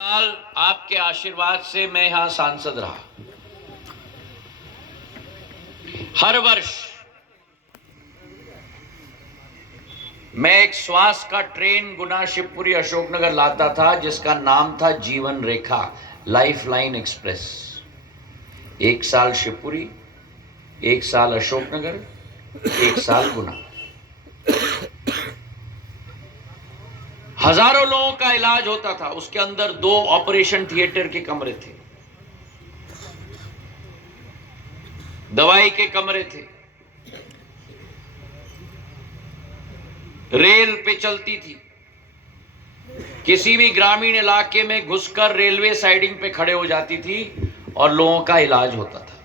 साल आपके आशीर्वाद से मैं यहां सांसद रहा। हर वर्ष मैं एक श्वास का ट्रेन गुना शिवपुरी अशोकनगर लाता था जिसका नाम था जीवन रेखा, लाइफ लाइन एक्सप्रेस। एक साल शिवपुरी, एक साल अशोकनगर, एक साल गुना। हजारों लोगों का इलाज होता था। उसके अंदर 2 ऑपरेशन थिएटर के कमरे थे, दवाई के कमरे थे, रेल पे चलती थी। किसी भी ग्रामीण इलाके में घुसकर रेलवे साइडिंग पे खड़े हो जाती थी और लोगों का इलाज होता था।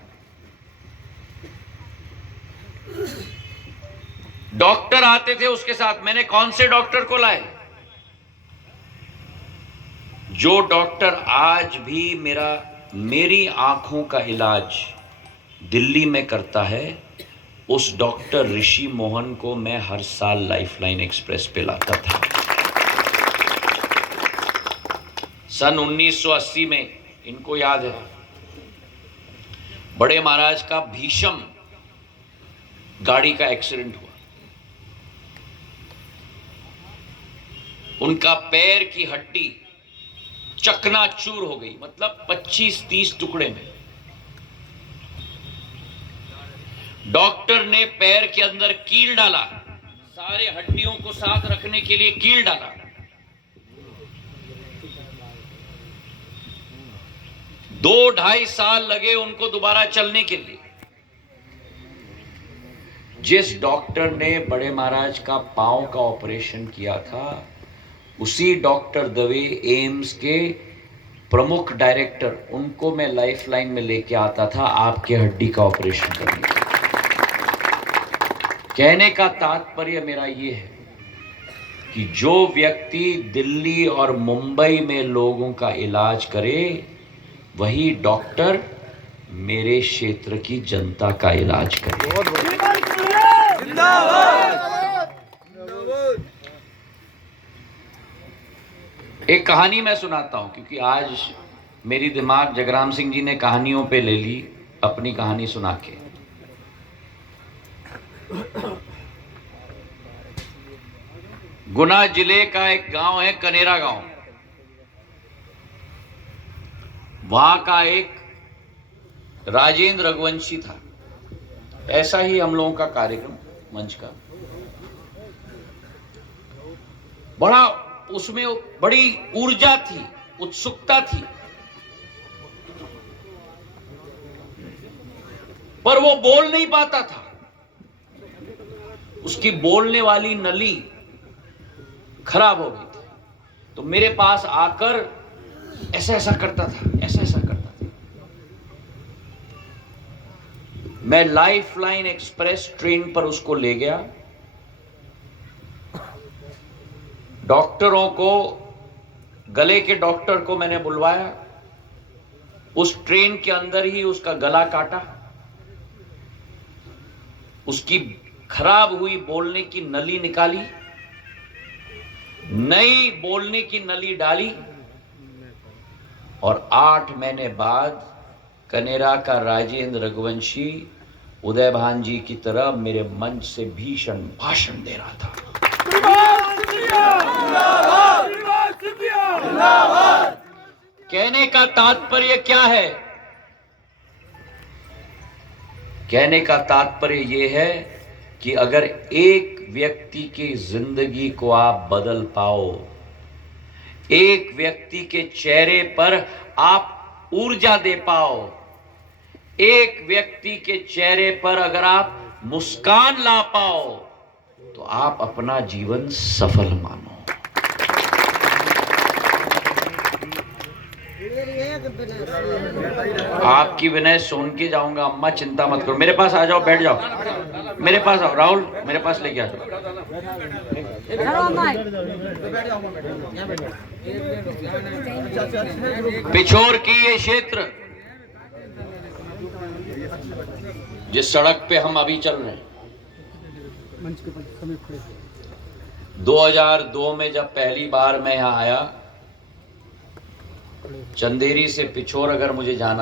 डॉक्टर आते थे उसके साथ। मैंने कौन से डॉक्टर को लाए? जो डॉक्टर आज भी मेरी आंखों का इलाज दिल्ली में करता है, उस डॉक्टर ऋषि मोहन को मैं हर साल लाइफलाइन एक्सप्रेस पे लाता था। सन 1980 में, इनको याद है, बड़े महाराज का भीषम गाड़ी का एक्सीडेंट हुआ। उनका पैर की हड्डी चकनाचूर हो गई, मतलब 25-30 टुकड़े में। डॉक्टर ने पैर के अंदर कील डाला, सारे हड्डियों को साथ रखने के लिए कील डाला। दो 2.5 साल लगे उनको दोबारा चलने के लिए। जिस डॉक्टर ने बड़े महाराज का पांव का ऑपरेशन किया था, उसी डॉक्टर दवे एम्स के प्रमुख डायरेक्टर, उनको मैं लाइफलाइन में लेके आता था आपके हड्डी का ऑपरेशन करने के लिए। कहने का तात्पर्य मेरा यह है कि जो व्यक्ति दिल्ली और मुंबई में लोगों का इलाज करे, वही डॉक्टर मेरे क्षेत्र की जनता का इलाज करे। एक कहानी मैं सुनाता हूं, क्योंकि आज मेरी दिमाग जगराम सिंह जी ने कहानियों पे ले ली, अपनी कहानी सुना के। गुना जिले का एक गांव है कनेरा गांव। वहां का एक राजेंद्र रघुवंशी था। ऐसा ही हम लोगों का कार्यक्रम मंच का, बड़ा उसमें बड़ी ऊर्जा थी, उत्सुकता थी, पर वो बोल नहीं पाता था। उसकी बोलने वाली नली खराब हो गई थी। तो मेरे पास आकर ऐसा ऐसा करता था, ऐसा ऐसा करता था। मैं लाइफलाइन एक्सप्रेस ट्रेन पर उसको ले गया। डॉक्टरों को, गले के डॉक्टर को मैंने बुलवाया। उस ट्रेन के अंदर ही उसका गला काटा, उसकी खराब हुई बोलने की नली निकाली, नई बोलने की नली डाली, और 8 महीने बाद कनेरा का राजेंद्र रघुवंशी उदय भान जी की तरह मेरे मंच से भीषण भाषण दे रहा था। कहने का तात्पर्य क्या है? कहने का तात्पर्य यह है कि अगर एक व्यक्ति की जिंदगी को आप बदल पाओ, एक व्यक्ति के चेहरे पर आप ऊर्जा दे पाओ, एक व्यक्ति के चेहरे पर अगर आप मुस्कान ला पाओ, तो आप अपना जीवन सफल मानो। आपकी विनय सुन के जाऊंगा। अम्मा चिंता मत करो, मेरे पास आ जाओ, बैठ जाओ, मेरे पास आओ। राहुल, मेरे पास लेके आ जाओ। पिछोर की ये क्षेत्र, जिस सड़क पे हम अभी चल रहे हैं, 2002 में जब पहली बार मैं यहां आया, चंदेरी से पिछोर अगर मुझे जाना